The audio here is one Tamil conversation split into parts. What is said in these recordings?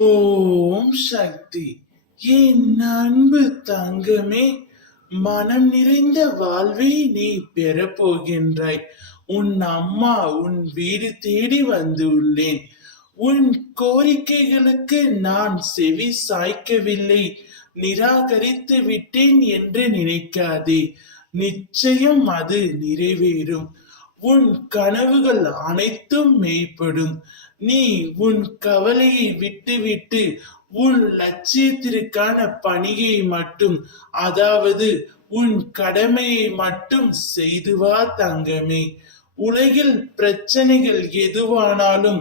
ஓம் சக்தி. என் அன்பு தங்கமே, மனம் நிறைந்த வாழ்வை நீ பெறப்போகின்றாய். உன் அம்மா உன் வீடு தேடி வந்துள்ளேன். உன் கோரிக்கைகளுக்கு நான் செவி சாய்க்கவில்லை, நிராகரித்து விட்டேன் என்று நினைக்காதே. நிச்சயம் அது நிறைவேறும். உன் கனவுகள் அனைத்தும் மெய்ப்படும். நீ உன் கவலையை விட்டுவிட்டு உன் லட்சியத்திற்கான பணியை மட்டும், அதாவது உன் கடமையை மட்டும் செய்து வா தங்கமே. உலகில் பிரச்சனைகள் எதுவானாலும்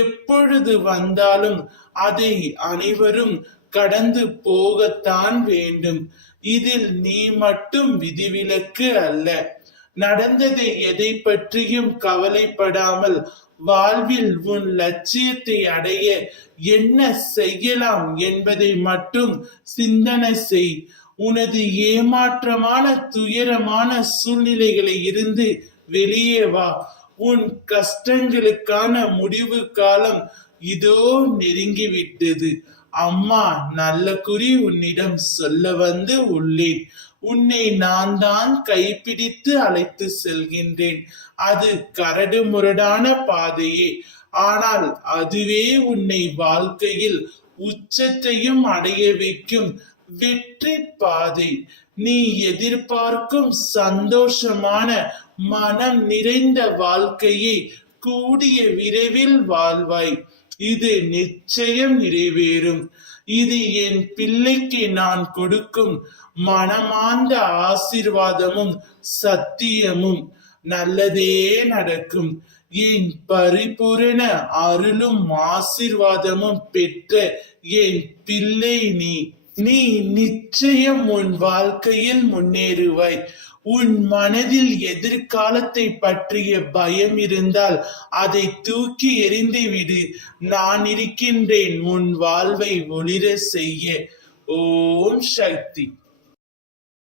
எப்பொழுது வந்தாலும் அதை அனைவரும் கடந்து போகத்தான் வேண்டும். இதில் நீ மட்டும் விதிவிலக்கு அல்ல. நடந்ததை எதை பற்றியும் கவலைப்படாமல் வாழ்வில் உன் லட்சியத்தை அடைய என்ன செய்யலாம் என்பதை மட்டும் சிந்தனை செய். உனது ஏமாற்றமான துயரமான சூழ்நிலைகளை இருந்து வெளியே வா. உன் கஷ்டங்களுக்கான முடிவு காலம் இதோ நெருங்கிவிட்டது. அம்மா நல்ல குறி உன்னிடம் சொல்ல வந்து உள்ளேன். உன்னை நான் தான் கைப்பிடித்து அழைத்து செல்கின்றேன். அது கரடு முரடான பாதையே, ஆனால் அதுவே உன்னை வாழ்க்கையில் உச்சத்தையும் அடைய வைக்கும் வெற்றி பாதை. நீ எதிர்பார்க்கும் சந்தோஷமான மனம் நிறைந்த வாழ்க்கையை கூடிய விரைவில் வாழ்வாய். இது நிச்சயம் நிறைவேறும். இது என் பிள்ளைக்கு நான் கொடுக்கும் மனமார்ந்த ஆசீர்வாதமும் சத்தியமும். நல்லதே நடக்கும். என் பரிபூரண அருளும் ஆசீர்வாதமும் பெற்ற என் பிள்ளை நீ. நீ நிச்சயம் உன் வாழ்க்கையில் முன்னேறுவாய். உன் மனதில் எதிர்காலத்தை பற்றிய பயம் இருந்தால் அதை தூக்கி எறிந்து விடு. நான் இருக்கின்றேன் உன் வாழ்வை ஒளிர செய்ய. ஓம் சக்தி.